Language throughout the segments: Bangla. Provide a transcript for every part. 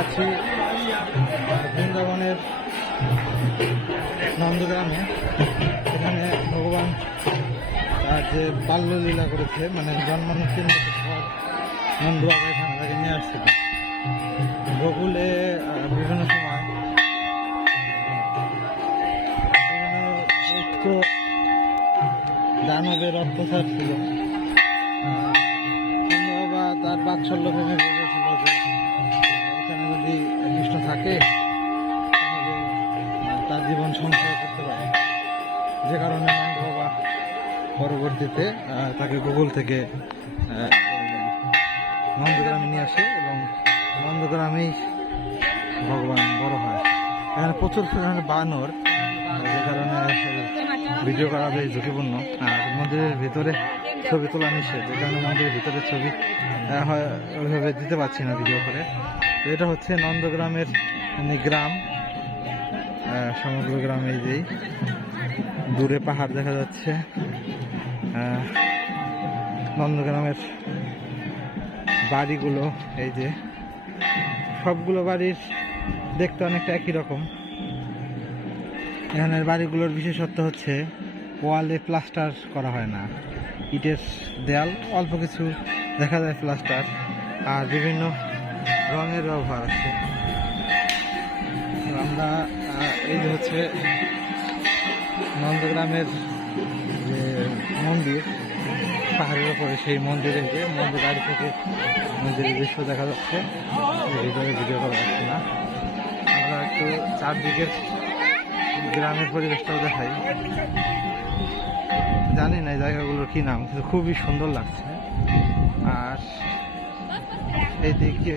আছি বৃন্দাবনের নন্দগ্রামে। এখানে ভগবান যে বাল্যলীলা করেছে, মানে জন্মানোর 3 বছর পর নন্দ বাবা এখানে তাকে নিয়ে আসছিল। গোকুলে বিভিন্ন সময় বিভিন্ন দানবের অত্যাচার ছিল। নন্দ বাবা তার বাৎসল্য ভেঙে বলেছিল যে এখানে যদি কৃষ্ণ থাকে তাহলে তার জীবন সংশয় করতে পারে, যে কারণে নন্দ বাবা পরবর্তীতে তাকে গোকুল থেকে নন্দগ্রামে নিয়ে আসে এবং নন্দগ্রামেই ভগবান বড় হয়। এখানে প্রচুর পরিমাণে বানর, যে কারণে ভিডিও করা বেশ ঝুঁকিপূর্ণ। আর মন্দিরের ভিতরে ছবি তোলা নিষেধ, যে কারণে মন্দিরের ভিতরে ছবি ওইভাবে দিতে পারছি না ভিডিও করে। তো এটা হচ্ছে নন্দগ্রামের গ্রাম। সমগ্র গ্রামে যেই দূরে পাহাড় দেখা যাচ্ছে। নন্দগ্রামের বাড়িগুলো এই যে সবগুলো বাড়ির দেখতে অনেকটা একই রকম। এখানের বাড়িগুলোর বিশেষত্ব হচ্ছে ওয়ালে প্লাস্টার করা হয় না, ইটের দেয়াল, অল্প কিছু দেখা যায় প্লাস্টার, আর বিভিন্ন রঙের ব্যবহার আছে। আমরা এই যে হচ্ছে নন্দগ্রামের যে মন্দির পাহাড়ের উপরে, সেই মন্দিরে যে মন্দির বাড়ি থেকে মন্দিরের দৃশ্য দেখা যাচ্ছে। ভিতরে ভিডিও করা যাচ্ছে না। আমরা একটু চারদিকের গ্রামের পরিবেশটাও দেখাই। জানি না এই জায়গাগুলোর কি নাম, কিন্তু খুবই সুন্দর লাগছে। আর এইদিকে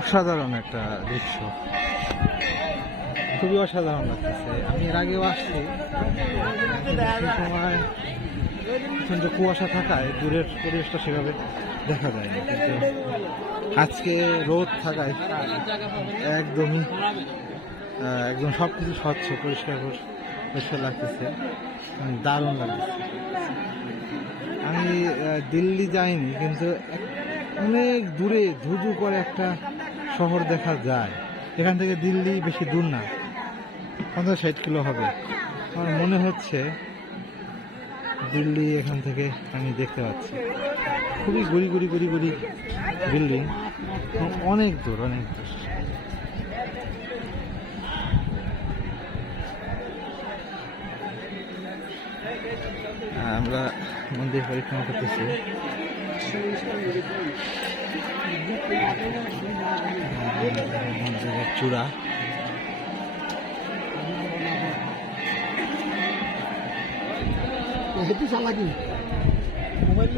অসাধারণ একটা দৃশ্য, খুবই অসাধারণ লাগতেছে। আমি এর আগেও আসছি, সেই সময় প্রচণ্ড কুয়াশা থাকায় দূরের পরিবেশটা সেভাবে দেখা যায় না, কিন্তু আজকে রোদ থাকায় একদমই একদম সব কিছু স্বচ্ছ পরিষ্কার পরিষ্কার লাগতেছে, দারুণ লাগতেছে। আমি দিল্লি যাইনি, কিন্তু অনেক দূরে ধুধু করে একটা শহর দেখা যায়। এখান থেকে দিল্লি বেশি দূর না, 50-60 কিলো হবে। আমার মনে হচ্ছে দিল্লি এখান থেকে আমি দেখতে পাচ্ছি। খুবই গুড়ি গুড়ি গুড়ি গুড়ি বিল্ডিং, অনেক দূর অনেক দূর। আমরা মন্দির পরিক্রমা করতেছি। মন্দিরের চূড়া, চালাকি মোবাইল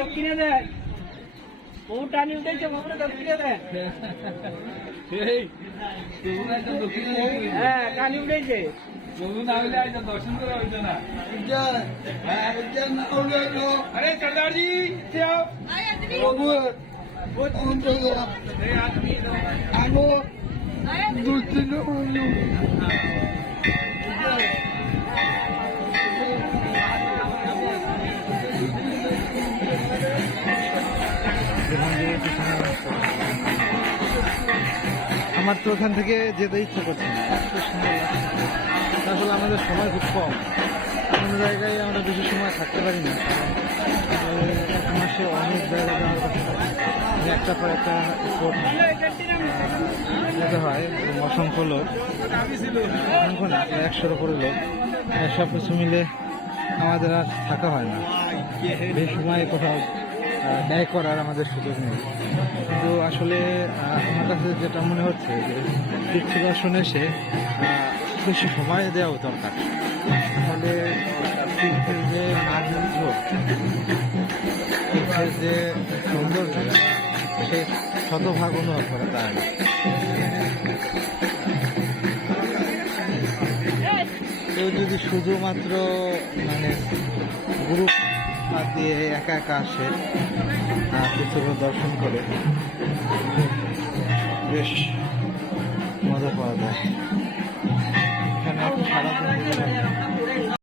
দক্ষিণে দেয়, বহু টানি উঠেছে, বহুটা দক্ষিণে দেয়। হ্যাঁ, টানি উঠেছে। দর্শন করা হইতো না। আরে सरदारजी আমার তো ওখান থেকে যেতে ইচ্ছা করছে না, এত সুন্দর লাগছে। আসলে আমাদের সময় খুব কম, কোনো জায়গায় আমরা বেশি সময় থাকতে পারি না। এক মাসে অনেক জায়গায় যাওয়ার কথা, একটা পর একটা স্পট যেতে হয়। অসংখ্য লোক, অসংখ্য না, 100-র উপরে লোক। সব কিছু মিলে আমাদের আর থাকা হয় না, বেশি সময় কোথাও ব্যয় করার আমাদের সুযোগ নেই। কিন্তু আসলে আমার কাছে যেটা মনে হচ্ছে যে তীর্থ দর্শনে এসে বেশি সময় দেওয়া দরকার, তাহলে তীর্থের যে মাধুর্য, তীর্থের যে সৌন্দর্য, সে শতভাগ অনুভব করা যায় না। কেউ যদি শুধুমাত্র মানে গ্রুপ বাদ দিয়ে একা একা আসে, তীর্থগুলো দর্শন করে বেশ মজা পাওয়া যায়। এখানে সারাদিন